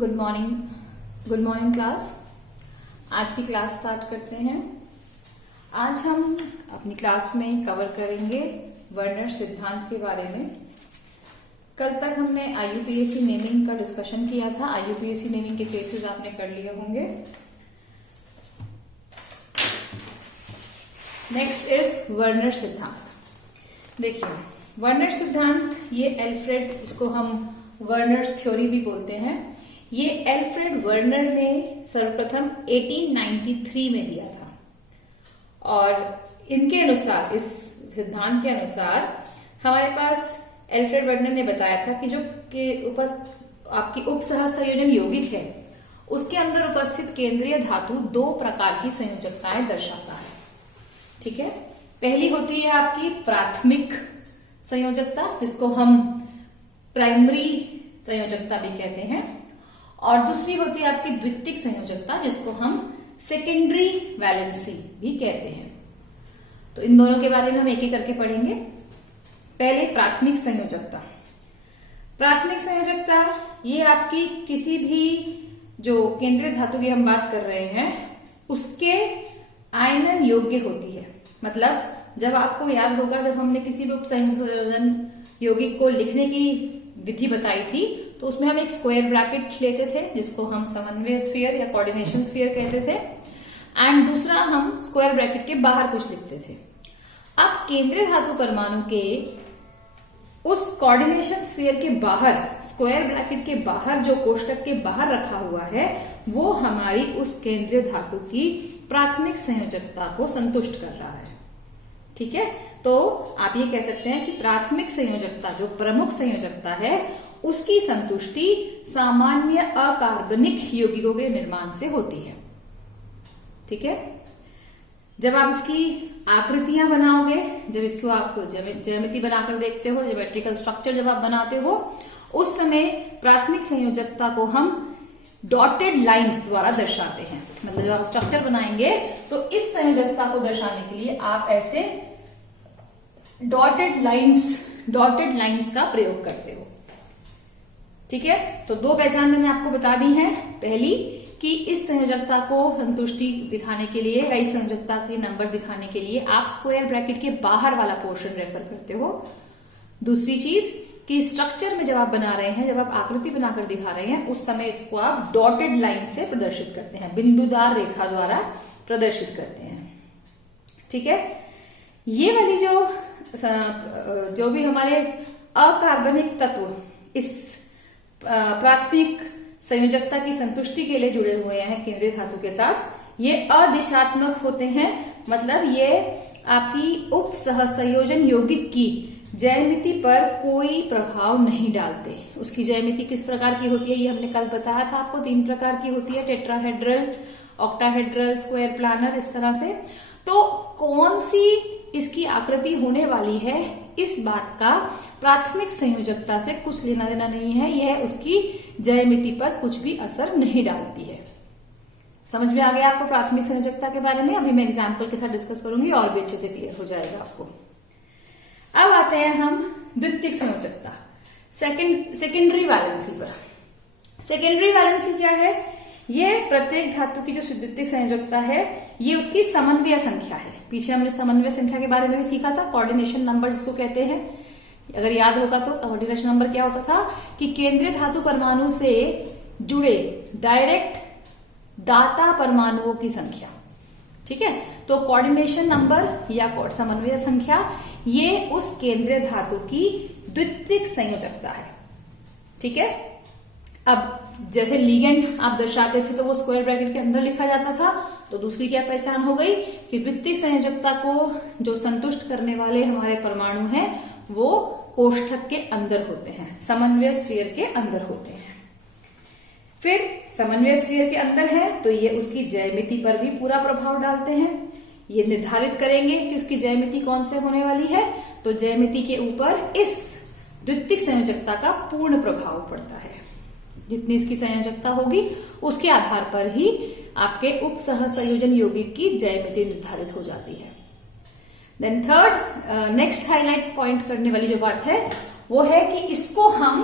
Good morning class. आज की class start करते हैं। आज हम अपनी क्लास में कवर करेंगे वर्नर सिद्धांत के बारे में। कल तक हमने IUPAC नेमिंग का डिस्कशन किया था। IUPAC नेमिंग के केसेस आपने कर लिए होंगे। नेक्स्ट इज वर्नर सिद्धांत। देखिए, वर्नर सिद्धांत ये एल्फ्रेड, इसको हम वर्नर थ्योरी भी बोलते हैं, ये एल्फ्रेड वर्नर ने सर्वप्रथम 1893 में दिया था। और इनके अनुसार, इस सिद्धांत के अनुसार हमारे पास एल्फ्रेड वर्नर ने बताया था कि जो आपकी उपसहसंयोजन यौगिक है उसके अंदर उपस्थित केंद्रीय धातु दो प्रकार की संयोजकताएं दर्शाता है। ठीक है, पहली होती है आपकी प्राथमिक संयोजकता, जिसको हम प्राइमरी संयोजकता भी कहते हैं, और दूसरी होती है आपकी द्वितीयक संयोजकता, जिसको हम सेकेंडरी वैलेंसी भी कहते हैं। तो इन दोनों के बारे में हम एक एक करके पढ़ेंगे। पहले प्राथमिक संयोजकता। प्राथमिक संयोजकता ये आपकी किसी भी जो केंद्रीय धातु की हम बात कर रहे हैं उसके आयनन योग्य होती है। मतलब जब आपको याद होगा, जब हमने किसी भी उपसंयोजन यौगिक को लिखने की विधि बताई थी तो उसमें हम एक स्क्वायर ब्रैकेट लेते थे जिसको हम समन्वय स्फीयर या कोऑर्डिनेशन स्फीयर कहते थे, एंड दूसरा हम स्क्वायर ब्रैकेट के बाहर कुछ लिखते थे। अब केंद्रीय धातु परमाणु के उस कोऑर्डिनेशन स्फीयर के बाहर, स्क्वायर ब्रैकेट के बाहर जो कोष्टक के बाहर रखा हुआ है वो हमारी उस केंद्रीय धातु की प्राथमिक संयोजकता को संतुष्ट कर रहा है। ठीक है, तो आप ये कह सकते हैं कि प्राथमिक संयोजकता, जो प्रमुख संयोजकता है, उसकी संतुष्टि सामान्य अकार्बनिक यौगिकों के निर्माण से होती है। ठीक है, जब आप इसकी आकृतियां बनाओगे, जब इसको आप ज्यामिति बनाकर देखते हो, ज्योमेट्रिकल स्ट्रक्चर जब आप बनाते हो, उस समय प्राथमिक संयोजकता को हम डॉटेड लाइंस द्वारा दर्शाते हैं। मतलब जब आप स्ट्रक्चर बनाएंगे तो इस संयोजकता को दर्शाने के लिए आप ऐसे डॉटेड लाइंस का प्रयोग करते हो। ठीक है, तो दो पहचान मैंने आपको बता दी है। पहली कि इस संयोजकता को संतुष्टि दिखाने के लिए या इस संयोजकता के नंबर दिखाने के लिए आप स्क्वायर ब्रैकेट के बाहर वाला पोर्शन रेफर करते हो। दूसरी चीज कि स्ट्रक्चर में जब आप बना रहे हैं, जब आप आकृति बनाकर दिखा रहे हैं, उस समय इसको आप डॉटेड लाइन से प्रदर्शित करते हैं, बिंदुदार रेखा द्वारा प्रदर्शित करते हैं। ठीक है, ये वाली जो भी हमारे अकार्बनिक तत्व इस प्राथमिक संयोजकता की संतुष्टि के लिए जुड़े हुए हैं केंद्रीय धातु के साथ, ये अदिशात्मक होते हैं। मतलब ये आपकी उप सहसंयोजन यौगिक की ज्यामिति पर कोई प्रभाव नहीं डालते। उसकी ज्यामिति किस प्रकार की होती है ये हमने कल बताया था आपको, 3 प्रकार की होती है, टेट्राहेड्रल, ऑक्टाहेड्रल, स्क्वायर प्लानर, इस तरह से। तो कौन सी इसकी आकृति होने वाली है, इस बात का प्राथमिक संयोजकता से कुछ लेना देना नहीं है। यह उसकी ज्यामिति पर कुछ भी असर नहीं डालती है। समझ में आ गया आपको प्राथमिक संयोजकता के बारे में? अभी मैं एग्जाम्पल के साथ डिस्कस करूंगी और भी अच्छे से क्लियर हो जाएगा आपको। अब आते हैं हम द्वितीयक संयोजकता, सेकेंडरी वैलेंसी पर। सेकेंडरी वैलेंसी क्या है? ये प्रत्येक धातु की जो द्वितीयक संयोजकता है ये उसकी समन्वय संख्या है। पीछे हमने समन्वय संख्या के बारे में भी सीखा था, कोऑर्डिनेशन नंबर जिसको कहते हैं। अगर याद होगा तो कोऑर्डिनेशन नंबर क्या होता था कि केंद्रीय धातु परमाणु से जुड़े डायरेक्ट दाता परमाणुओं की संख्या। ठीक है, तो कोऑर्डिनेशन नंबर या समन्वय संख्या ये उस केंद्रीय धातु की द्वितीयक संयोजकता है। ठीक है, अब जैसे लिगेंड आप दर्शाते थे तो वो स्क्वायर ब्रैकेट के अंदर लिखा जाता था, तो दूसरी क्या पहचान हो गई कि द्वितीयक संयोजकता को जो संतुष्ट करने वाले हमारे परमाणु हैं वो कोष्ठक के अंदर होते हैं, समन्वय स्फीयर के अंदर होते हैं। फिर समन्वय स्फीयर के अंदर है तो ये उसकी ज्यामिति पर भी पूरा प्रभाव डालते हैं। ये निर्धारित करेंगे कि उसकी ज्यामिति कौन से होने वाली है, तो ज्यामिति के ऊपर इस द्वितीयक संयोजकता का पूर्ण प्रभाव पड़ता है। जितनी इसकी संयोजकता होगी उसके आधार पर ही आपके उप सहसंयोजन यौगिक की ज्यामिति निर्धारित हो जाती है। Then third, next highlight point करने वाली जो बात है वो है कि इसको हम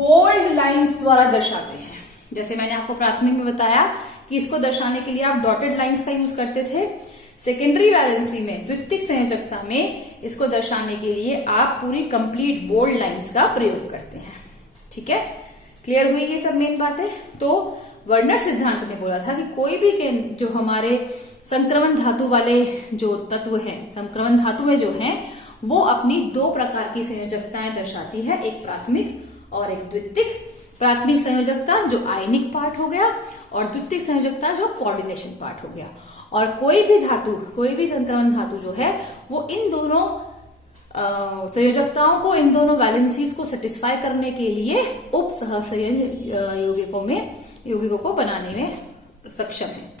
बोल्ड लाइंस द्वारा दर्शाते हैं। जैसे मैंने आपको प्राथमिक में बताया कि इसको दर्शाने के लिए आप डॉटेड लाइंस का यूज करते थे। सेकेंडरी वैलेंसी में, द्वितीयक संयोजकता में, इसको दर्शाने के लिए आप पूरी कंप्लीट बोल्ड लाइंस का प्रयोग करते हैं। ठीक है, क्लियर हुई ये सब मेन बातें। तो वर्नर सिद्धांत ने बोला था कि कोई भी जो हमारे संक्रमण धातु वाले जो तत्व हैं, संक्रमण धातुएं जो हैं, वो अपनी दो प्रकार की संयोजकताएं दर्शाती है, एक प्राथमिक और एक द्वितीयक। प्राथमिक संयोजकता जो आयनिक पार्ट हो गया और द्वितीयक संयोजकता जो कोऑर्डिनेशन पार्ट हो गया। और कोई भी धातु, कोई भी संक्रमण धातु जो है वो इन दोनों संयोजकताओं को, इन दोनों वैलेंसीज को सेटिस्फाई करने के लिए उप यौगिकों को बनाने में सक्षम है।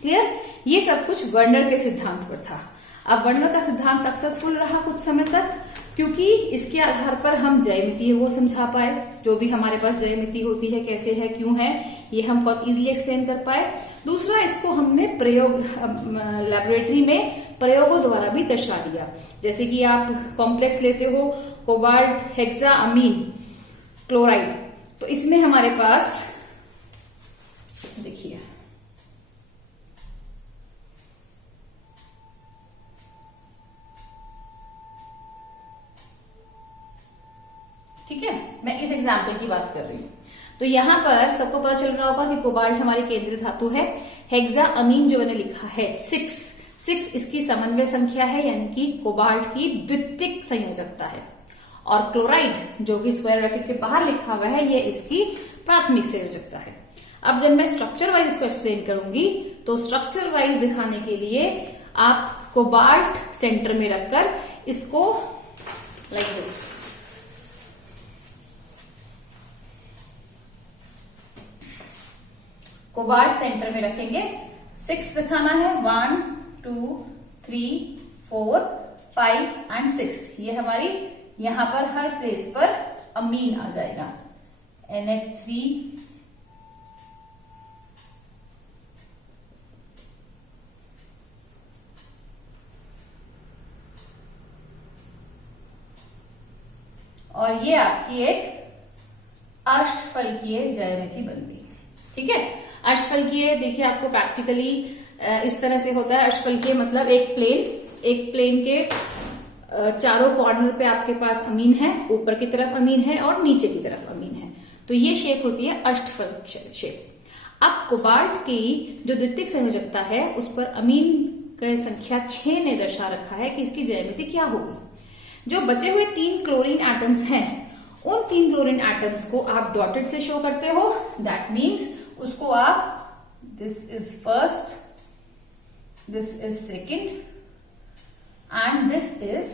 क्लियर? ये सब कुछ वर्नर के सिद्धांत पर था। अब वर्नर का सिद्धांत सक्सेसफुल रहा कुछ समय तक, क्योंकि इसके आधार पर हम ज्यामिति वो समझा पाए। जो भी हमारे पास ज्यामिति होती है, कैसे है, क्यों है, ये हम बहुत इजीली एक्सप्लेन कर पाए। दूसरा, इसको हमने प्रयोग लैबोरेटरी में प्रयोगों द्वारा भी दर्शा दिया। जैसे कि आप कॉम्प्लेक्स लेते हो कोबाल्ट हेक्सा अमीन क्लोराइड, तो इसमें हमारे पास देखिए ठीक है, मैं इस एग्जाम्पल की बात कर रही हूं। तो यहां पर सबको पता चल रहा होगा कि कोबाल्ट हमारी केंद्रीय धातु है। हेक्सा अमीन जो मैंने लिखा है 6 इसकी समन्वय संख्या है, यानी कि कोबाल्ट की द्वितीयक संयोजकता है। और क्लोराइड जो कि स्क्वायर ब्रैकेट के बाहर लिखा हुआ है, ये इसकी प्राथमिक संयोजकता है। अब जब मैं स्ट्रक्चर वाइज इसको एक्सप्लेन करूंगी, तो स्ट्रक्चर वाइज दिखाने के लिए आप कोबाल्ट सेंटर में रखकर इसको लाइक दिस, कोबाल्ट सेंटर में रखेंगे। 6 दिखाना है, 1 2 3 4 5 एंड 6। ये हमारी यहां पर हर प्लेस पर अमीन आ जाएगा, NH3 और ये आपकी एक अष्टफलकीय ज्यामिति बन गई। ठीक है, अष्टफलकीय देखिए आपको प्रैक्टिकली इस तरह से होता है। अष्टफलकीय मतलब एक प्लेन के चारों कॉर्नर पे आपके पास अमीन है, ऊपर की तरफ अमीन है और नीचे की तरफ अमीन है, तो ये शेप होती है अष्टफल शेप। अब कोबाल्ट की जो द्वितीयक संयोजकता है उस पर अमीन की संख्या 6 ने दर्शा रखा है कि इसकी ज्यामिति क्या होगी। जो बचे हुए 3 क्लोरीन एटम्स हैं, उन 3 क्लोरीन एटम्स को आप डॉटेड से शो करते हो। दैट मीन्स उसको आप this is first, this is second and this is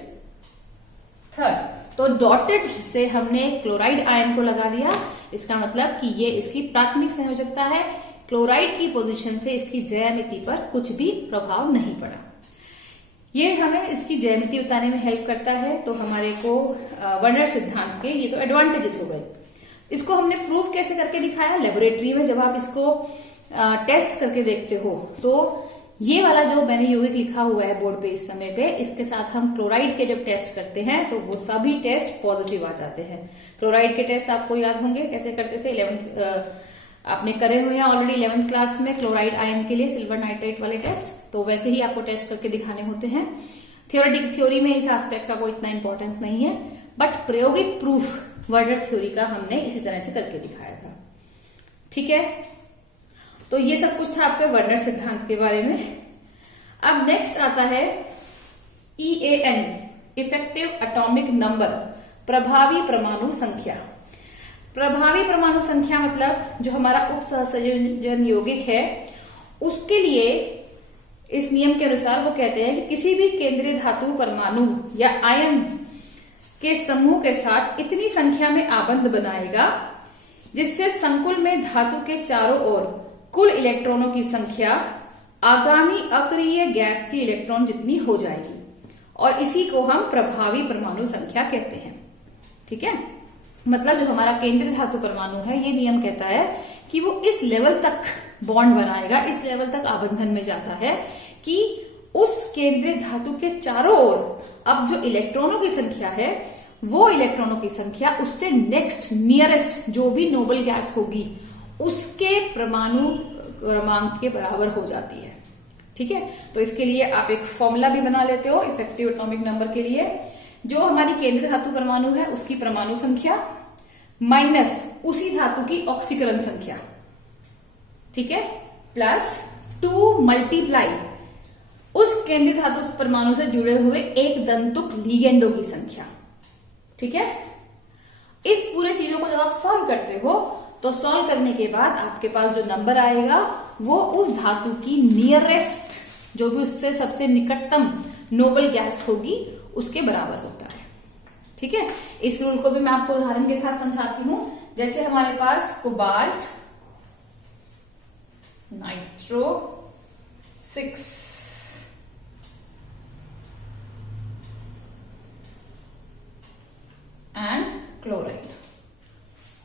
third. तो डॉटेड से हमने क्लोराइड आयन को लगा दिया। इसका मतलब कि ये इसकी प्राथमिक संयोजकता है। क्लोराइड की पोजीशन से इसकी ज्यामिति पर कुछ भी प्रभाव नहीं पड़ा। ये हमें इसकी ज्यामिति उतारने में हेल्प करता है। तो हमारे को वर्नर सिद्धांत के ये तो एडवांटेजेस हो गए। इसको हमने प्रूफ कैसे करके दिखाया, लेबोरेटरी में जब आप इसको टेस्ट करके देखते हो, तो ये वाला जो मैंने यौगिक लिखा हुआ है बोर्ड पे इस समय पे, इसके साथ हम क्लोराइड के जब टेस्ट करते हैं तो वो सभी टेस्ट पॉजिटिव आ जाते हैं। क्लोराइड के टेस्ट आपको याद होंगे कैसे करते थे, 11th आपने करे हुए हैं ऑलरेडी 11th क्लास में क्लोराइड आयन के लिए सिल्वर नाइट्रेट वाले टेस्ट। तो वैसे ही आपको टेस्ट करके दिखाने होते हैं। थ्योरी में इस एस्पेक्ट का कोई इतना इंपॉर्टेंस नहीं है, बट प्रायोगिक प्रूफ वर्नर थ्योरी का हमने इसी तरह से करके दिखाया था। ठीक है, तो ये सब कुछ था आपके वर्नर सिद्धांत के बारे में। अब नेक्स्ट आता है EAN, इफेक्टिव एटॉमिक नंबर, प्रभावी परमाणु संख्या। प्रभावी परमाणु संख्या मतलब जो हमारा उप सहसंयोजन यौगिक है उसके लिए इस नियम के अनुसार वो कहते हैं कि किसी भी केंद्रीय धातु परमाणु या आयन के समूह के साथ इतनी संख्या में आबंध बनाएगा जिससे संकुल में धातु के चारों ओर कुल इलेक्ट्रॉनों की संख्या आगामी अक्रिय गैस की इलेक्ट्रॉन जितनी हो जाएगी, और इसी को हम प्रभावी परमाणु संख्या कहते हैं। ठीक है, मतलब जो हमारा केंद्रीय धातु परमाणु है, ये नियम कहता है कि वो इस लेवल तक बॉन्ड बनाएगा, इस लेवल तक आबंधन में जाता है कि उस केंद्रीय धातु के चारों ओर अब जो इलेक्ट्रॉनों की संख्या है वो इलेक्ट्रॉनों की संख्या उससे नेक्स्ट नियरेस्ट जो भी नोबल गैस होगी उसके परमाणु क्रमांक के बराबर हो जाती है। ठीक है, तो इसके लिए आप एक फॉर्मूला भी बना लेते हो इफेक्टिव एटॉमिक नंबर के लिए। जो हमारी केंद्रीय धातु परमाणु है उसकी परमाणु संख्या माइनस उसी धातु की ऑक्सीकरण संख्या, ठीक है, प्लस 2 मल्टीप्लाई उस केंद्रीय धातु परमाणु से जुड़े हुए एक दंतुक लिगेंडों की संख्या। ठीक है, इस पूरे चीजों को जब आप सॉल्व करते हो तो सॉल्व करने के बाद आपके पास जो नंबर आएगा वो उस धातु की नियरेस्ट जो भी उससे सबसे निकटतम नोबल गैस होगी उसके बराबर होता है। ठीक है, इस रूल को भी मैं आपको उदाहरण के साथ समझाती हूं। जैसे हमारे पास कोबाल्ट, नाइट्रो 6 एंड क्लोराइड,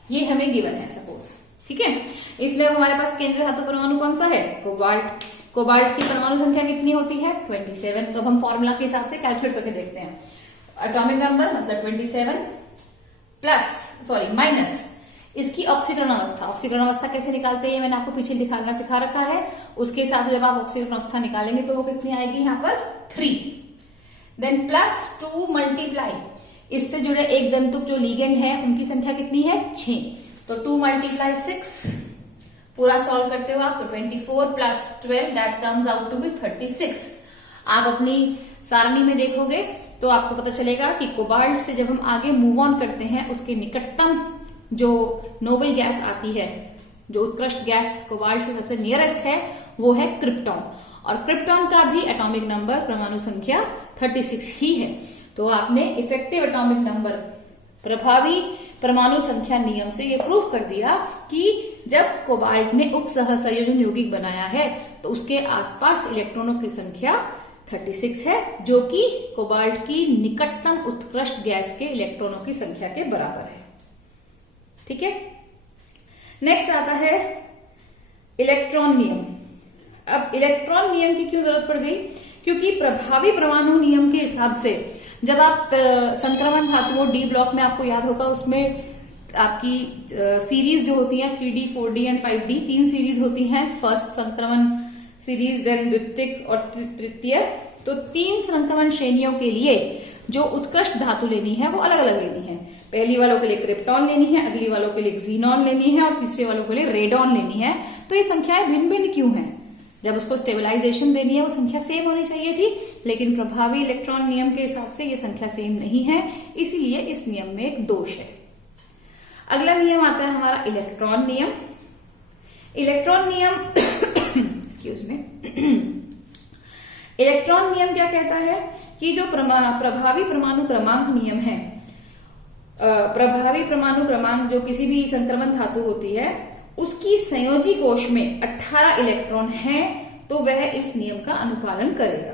ये हमें गिवन है सपोज। ठीक है, इसमें हमारे पास केंद्रीय धातु परमाणु कौन सा है? कोबाल्ट। कोबाल्ट की परमाणु संख्या कितनी होती है? 27। तो हम फॉर्मूला के हिसाब से कैलकुलेट करके देखते हैं। एटॉमिक नंबर मतलब 27 प्लस माइनस इसकी ऑक्सीकरण अवस्था। ऑक्सीकरण अवस्था कैसे निकालते हैं मैंने आपको पीछे दिखाना सिखा रखा है। उसके हिसाब से जब आप ऑक्सीकरण अवस्था निकालेंगे तो वो कितनी आएगी यहाँ पर 3। देन प्लस 2 मल्टीप्लाई इससे जुड़े एक दंतुक जो लिगेंड है उनकी संख्या कितनी है? 6। तो 2 मल्टीप्लाई 6 पूरा सॉल्व करते हो आप तो 24 plus 12 that comes out to be 36। आप अपनी सारणी में देखोगे तो आपको पता चलेगा कि कोबाल्ट से जब हम आगे मूव ऑन करते हैं उसके निकटतम जो नोबल गैस आती है, जो उत्कृष्ट गैस कोबाल्ट से सबसे नियरेस्ट है वो है क्रिप्टॉन। और क्रिप्टॉन का भी एटॉमिक नंबर परमाणु संख्या 36 ही है। तो आपने इफेक्टिव एटॉमिक नंबर प्रभावी परमाणु संख्या नियम से ये प्रूव कर दिया कि जब कोबाल्ट ने उप सहसंयोजन यौगिक बनाया है तो उसके आसपास इलेक्ट्रॉनों की संख्या 36 है, जो कि कोबाल्ट की निकटतम उत्कृष्ट गैस के इलेक्ट्रॉनों की संख्या के बराबर है। ठीक है, नेक्स्ट आता है इलेक्ट्रॉन नियम। अब इलेक्ट्रॉन नियम की क्यों जरूरत पड़ गई? क्योंकि प्रभावी परमाणु नियम के हिसाब से जब आप संक्रमण धातुओं डी ब्लॉक में, आपको याद होगा उसमें आपकी सीरीज जो होती है 3D 4D and 5D 3 series होती हैं। फर्स्ट संक्रमण सीरीज, देन द्वितीयक और तृतीय। तो 3 संक्रमण श्रेणियों के लिए जो उत्कृष्ट धातु लेनी है वो अलग अलग लेनी है। पहली वालों के लिए क्रिप्टॉन लेनी है, अगली वालों के लिए क्सीनॉन लेनी है और तीसरे वालों के लिए रेडॉन लेनी है। तो ये संख्याएं भिन्न भिन्न क्यों हैं? जब उसको स्टेबलाइजेशन देनी है वो संख्या सेम होनी चाहिए थी, लेकिन प्रभावी इलेक्ट्रॉन नियम के हिसाब से ये संख्या सेम नहीं है, इसीलिए इस नियम में एक दोष है। अगला नियम आता है हमारा इलेक्ट्रॉन नियम। इलेक्ट्रॉन नियम एक्सक्यूज मी इलेक्ट्रॉन नियम क्या कहता है कि जो प्रभावी परमाणु क्रमांक नियम है, प्रभावी परमाणु क्रमांक जो किसी भी संक्रमण धातु होती है उसकी संयोजी कोश में 18 इलेक्ट्रॉन है तो वह इस नियम का अनुपालन करेगा।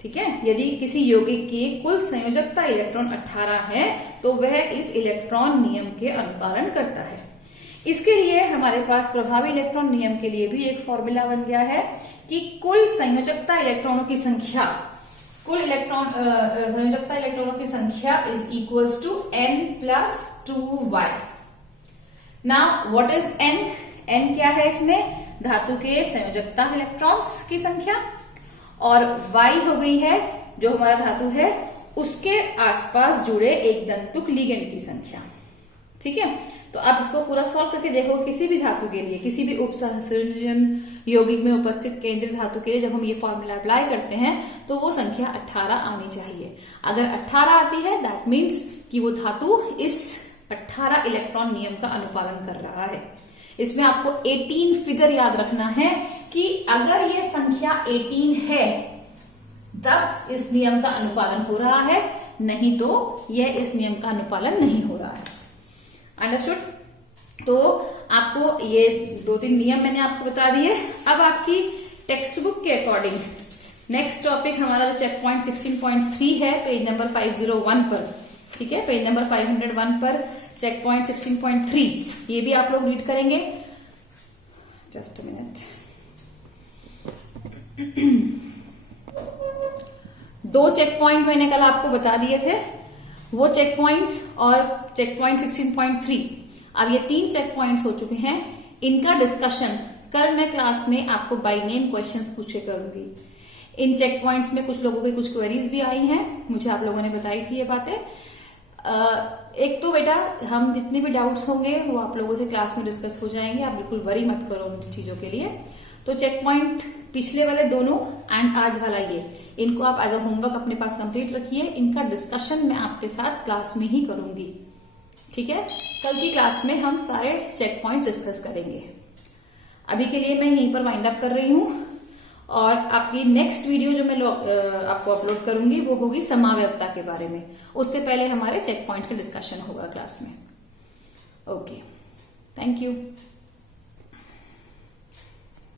ठीक है, यदि किसी यौगिक की कुल संयोजकता इलेक्ट्रॉन 18 है तो वह इस इलेक्ट्रॉन नियम के अनुपालन करता है। इसके लिए हमारे पास प्रभावी इलेक्ट्रॉन नियम के लिए भी एक फॉर्मूला बन गया है कि कुल संयोजकता इलेक्ट्रॉनों की संख्या, कुल संयोजकता इलेक्ट्रॉनों की संख्या is equals to n+2y। Now what is n? n क्या है? इसमें धातु के संयोजकता इलेक्ट्रॉन्स की संख्या, और y हो गई है जो हमारा धातु है उसके आसपास जुड़े एक दंतुक लिगेंड की संख्या। ठीक है, तो आप इसको पूरा सॉल्व करके देखो। किसी भी धातु के लिए, किसी भी उप सहसंयोजन यौगिक में उपस्थित केंद्रीय धातु के लिए जब हम ये फॉर्मूला अप्लाई करते हैं तो वो संख्या 18 आनी चाहिए। अगर 18 आती है दैट मीन्स कि वो धातु इस 18 इलेक्ट्रॉन नियम का अनुपालन कर रहा है। इसमें आपको 18 फिगर याद रखना है कि अगर ये संख्या 18 है तब इस नियम का अनुपालन हो रहा है, नहीं तो यह इस नियम का अनुपालन नहीं हो रहा है। अंडरस्टूड? तो आपको ये 2-3 नियम मैंने आपको बता दिए। अब आपकी टेक्स्ट बुक के अकॉर्डिंग नेक्स्ट टॉपिक हमारा जो चेक पॉइंट 16.3 है पेज नंबर 501 पर, ठीक है, पेज नंबर 501 पर चेक पॉइंट 16.3 ये भी आप लोग रीड करेंगे। Just a minute. 2 check point मैंने कल आपको बता दिए थे। वो चेक पॉइंट्स और चेक पॉइंट 16.3, अब ये 3 चेक पॉइंट्स हो चुके हैं। इनका डिस्कशन कल मैं क्लास में आपको बाय नेम क्वेश्चंस पूछे करूंगी। इन चेक पॉइंट्स में कुछ लोगों की कुछ क्वेरीज भी आई हैं, मुझे आप लोगों ने बताई थी ये बातें। एक तो बेटा हम जितने भी डाउट्स होंगे वो आप लोगों से क्लास में डिस्कस हो जाएंगे, आप बिल्कुल वरी मत करो उन चीजों के लिए। तो चेक पॉइंट पिछले वाले दोनों एंड आज वाला ये, इनको आप एज अ होमवर्क अपने पास कंप्लीट रखिए। इनका डिस्कशन मैं आपके साथ क्लास में ही करूंगी, ठीक है। कल की क्लास में हम सारे चेक पॉइंट डिस्कस करेंगे। अभी के लिए मैं यहीं पर वाइंड अप कर रही हूं और आपकी नेक्स्ट वीडियो जो मैं आपको अपलोड करूंगी वो होगी समाव्यवता के बारे में। उससे पहले हमारे चेक पॉइंट का डिस्कशन होगा क्लास में। Okay, thank you.